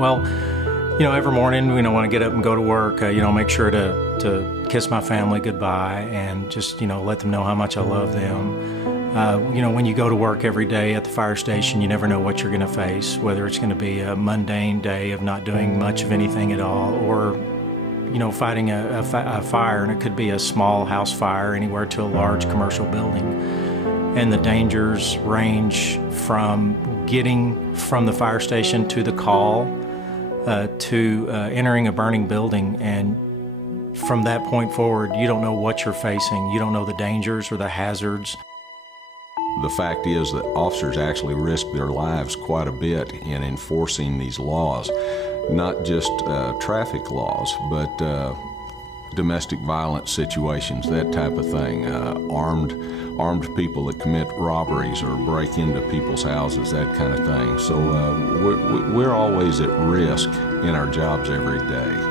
Well, every morning, when I get up and go to work, make sure to kiss my family goodbye and just, let them know how much I love them. When you go to work every day at the fire station, you never know what you're going to face, whether it's going to be a mundane day of not doing much of anything at all, or, fighting a fire, and it could be a small house fire anywhere to a large commercial building. And the dangers range from getting from the fire station to the call, to entering a burning building, and from that point forward, you don't know what you're facing. You don't know the dangers or the hazards. The fact is that officers actually risk their lives quite a bit in enforcing these laws, not just traffic laws, but domestic violence situations, that type of thing, armed people that commit robberies or break into people's houses, that kind of thing. So we're always at risk in our jobs every day.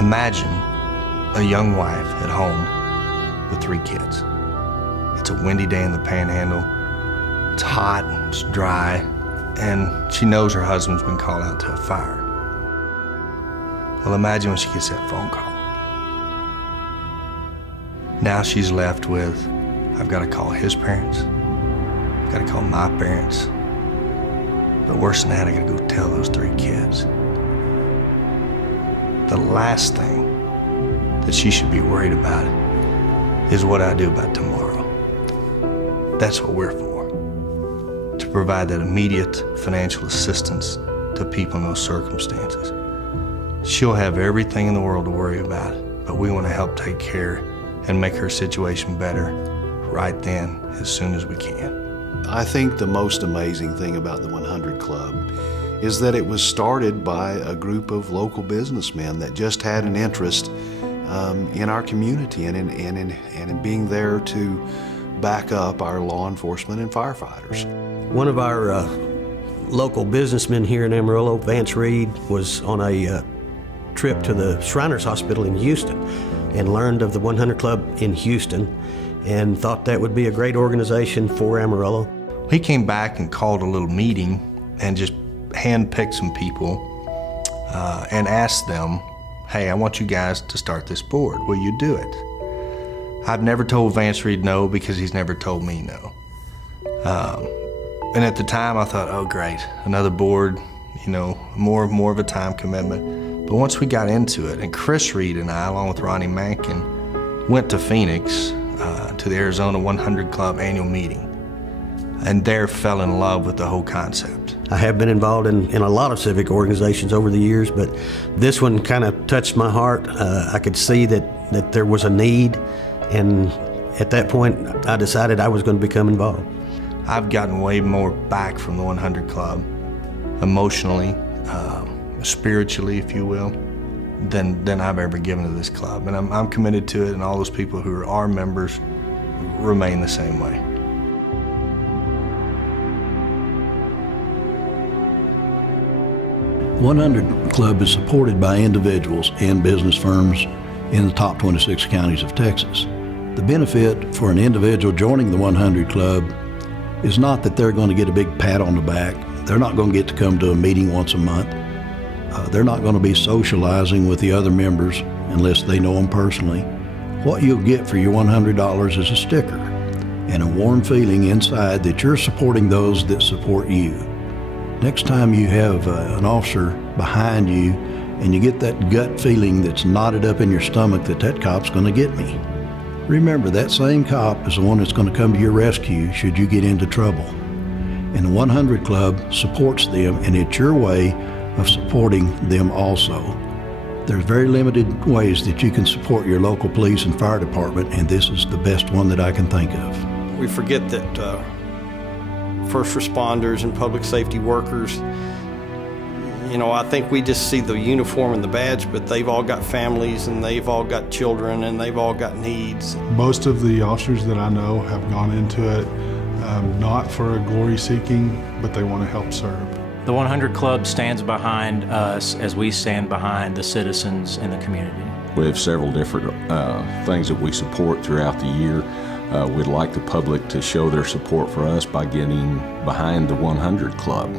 Imagine a young wife at home with 3 kids. It's a windy day in the Panhandle. It's hot, it's dry, and she knows her husband's been called out to a fire. Well, imagine when she gets that phone call. Now she's left with, I've got to call his parents, I've got to call my parents, but worse than that, I got to go tell those 3 kids. The last thing that she should be worried about is what I do about tomorrow. That's what we're for, to provide that immediate financial assistance to people in those circumstances. She'll have everything in the world to worry about, but we want to help take care and make her situation better right then, as soon as we can. I think the most amazing thing about the 100 Club is that it was started by a group of local businessmen that just had an interest in our community and in being there to back up our law enforcement and firefighters. One of our local businessmen here in Amarillo, Vance Reed, was on a trip to the Shriners Hospital in Houston and learned of the 100 Club in Houston and thought that would be a great organization for Amarillo. He came back and called a little meeting and just handpicked some people and asked them, hey, I want you guys to start this board. Will you do it? I've never told Vance Reed no because he's never told me no. And at the time I thought, oh great, another board, more of a time commitment. But once we got into it, and Chris Reed and I, along with Ronnie Mankin, went to Phoenix to the Arizona 100 Club annual meeting, and there fell in love with the whole concept. I have been involved in a lot of civic organizations over the years, but this one kind of touched my heart. I could see that there was a need, and at that point I decided I was going to become involved. I've gotten way more back from the 100 Club, emotionally, spiritually, if you will, than I've ever given to this club. And I'm committed to it, and all those people who are our members remain the same way. The 100 Club is supported by individuals and business firms in the top 26 counties of Texas. The benefit for an individual joining the 100 Club is not that they're going to get a big pat on the back. They're not going to get to come to a meeting once a month. They're not going to be socializing with the other members unless they know them personally. What you'll get for your $100 is a sticker and a warm feeling inside that you're supporting those that support you. Next time you have an officer behind you and you get that gut feeling that's knotted up in your stomach that that cop's going to get me, remember that same cop is the one that's going to come to your rescue should you get into trouble. And the 100 Club supports them, and it's your way of supporting them also. There's very limited ways that you can support your local police and fire department, and this is the best one that I can think of. We forget that first responders and public safety workers, you know, I think we just see the uniform and the badge, but they've all got families and they've all got children and they've all got needs. Most of the officers that I know have gone into it not for a glory seeking, but they want to help serve. The 100 Club stands behind us as we stand behind the citizens in the community. We have several different things that we support throughout the year. We'd like the public to show their support for us by getting behind the 100 Club.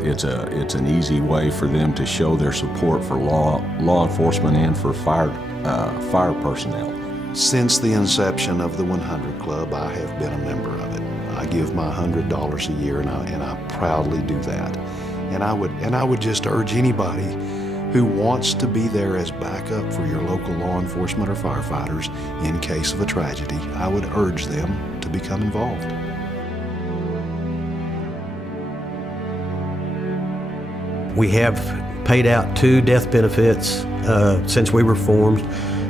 It's an easy way for them to show their support for law enforcement and for fire personnel. Since the inception of the 100 Club, I have been a member of it. I give my $100 a year, and I proudly do that. And I would just urge anybody who wants to be there as backup for your local law enforcement or firefighters in case of a tragedy, I would urge them to become involved. We have paid out 2 death benefits since we were formed.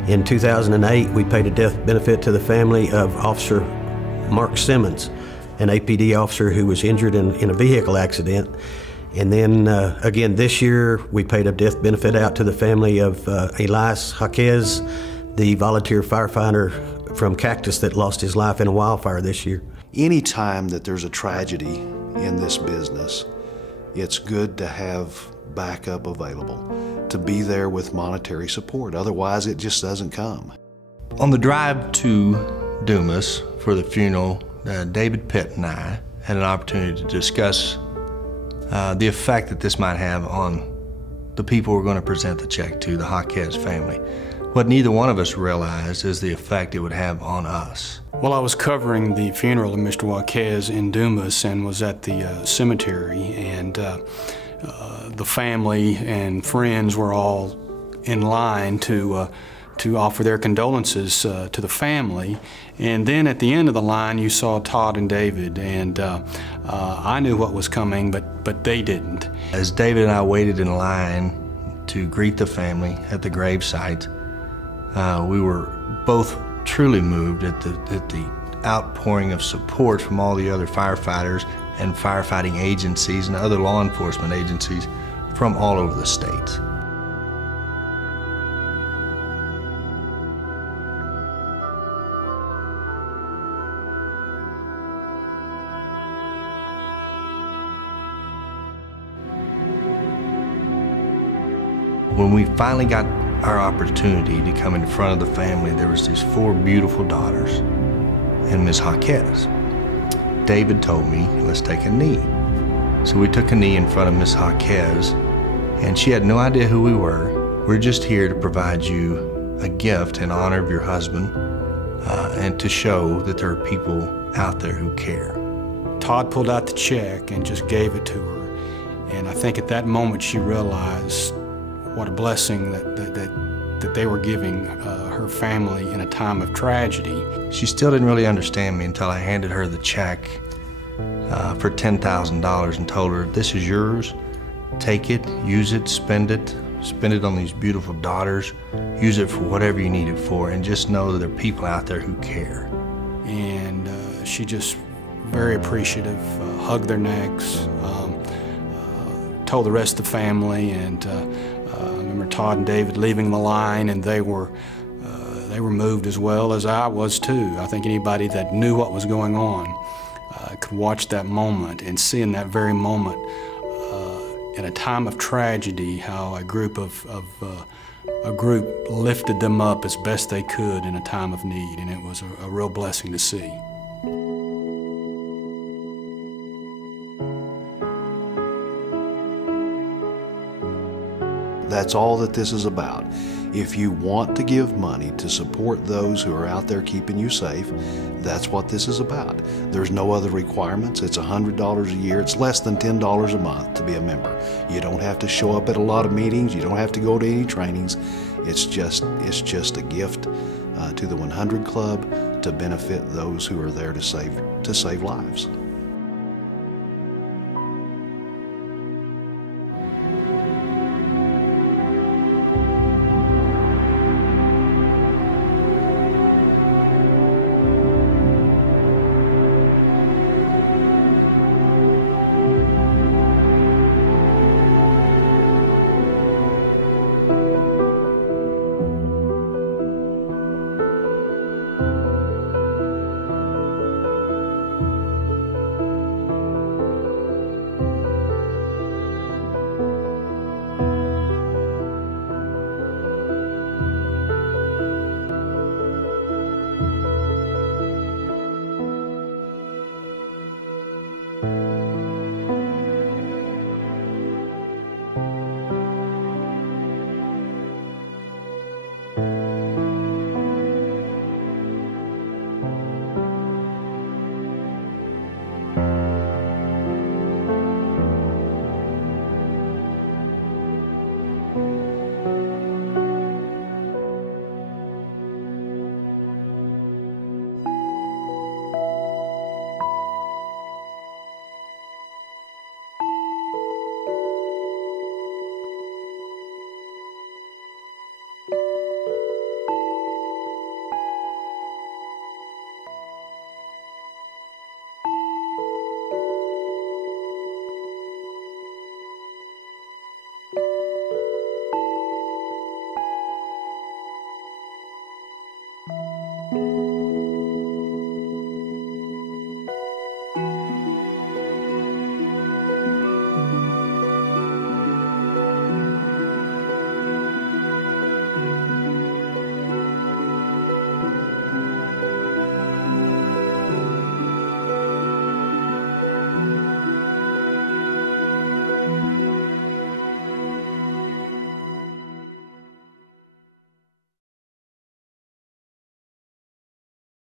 In 2008, we paid a death benefit to the family of Officer Mark Simmons, an APD officer who was injured in a vehicle accident. And then again this year, we paid a death benefit out to the family of Elias Jaquez, the volunteer firefighter from Cactus that lost his life in a wildfire this year. Anytime that there's a tragedy in this business, it's good to have backup available, to be there with monetary support. Otherwise, it just doesn't come. On the drive to Dumas for the funeral, David Pitt and I had an opportunity to discuss the effect that this might have on the people we're going to present the check to, the Jaquez family. What neither one of us realized is the effect it would have on us. Well, I was covering the funeral of Mr. Jaquez in Dumas and was at the cemetery, and the family and friends were all in line to offer their condolences to the family. And then at the end of the line, you saw Todd and David, and I knew what was coming, but they didn't. As David and I waited in line to greet the family at the gravesite, we were both truly moved at the outpouring of support from all the other firefighters and firefighting agencies and other law enforcement agencies from all over the state. When we finally got our opportunity to come in front of the family, there was these 4 beautiful daughters and Miss Jaquez. David told me, let's take a knee. So we took a knee in front of Miss Jaquez, and she had no idea who we were. We're just here to provide you a gift in honor of your husband and to show that there are people out there who care. Todd pulled out the check and just gave it to her, and I think at that moment she realized what a blessing that they were giving her family in a time of tragedy. She still didn't really understand me until I handed her the check for $10,000 and told her, this is yours, take it, use it, spend it on these beautiful daughters, use it for whatever you need it for, and just know that there are people out there who care. And she just very appreciative, hugged their necks, told the rest of the family, and I remember Todd and David leaving the line, and they were moved as well as I was too. I think anybody that knew what was going on could watch that moment and see in that very moment, in a time of tragedy, how a group lifted them up as best they could in a time of need, and it was a real blessing to see. That's all that this is about. If you want to give money to support those who are out there keeping you safe, that's what this is about. There's no other requirements. It's $100 a year. It's less than $10 a month to be a member. You don't have to show up at a lot of meetings. You don't have to go to any trainings. It's just a gift to the 100 Club to benefit those who are there to save lives.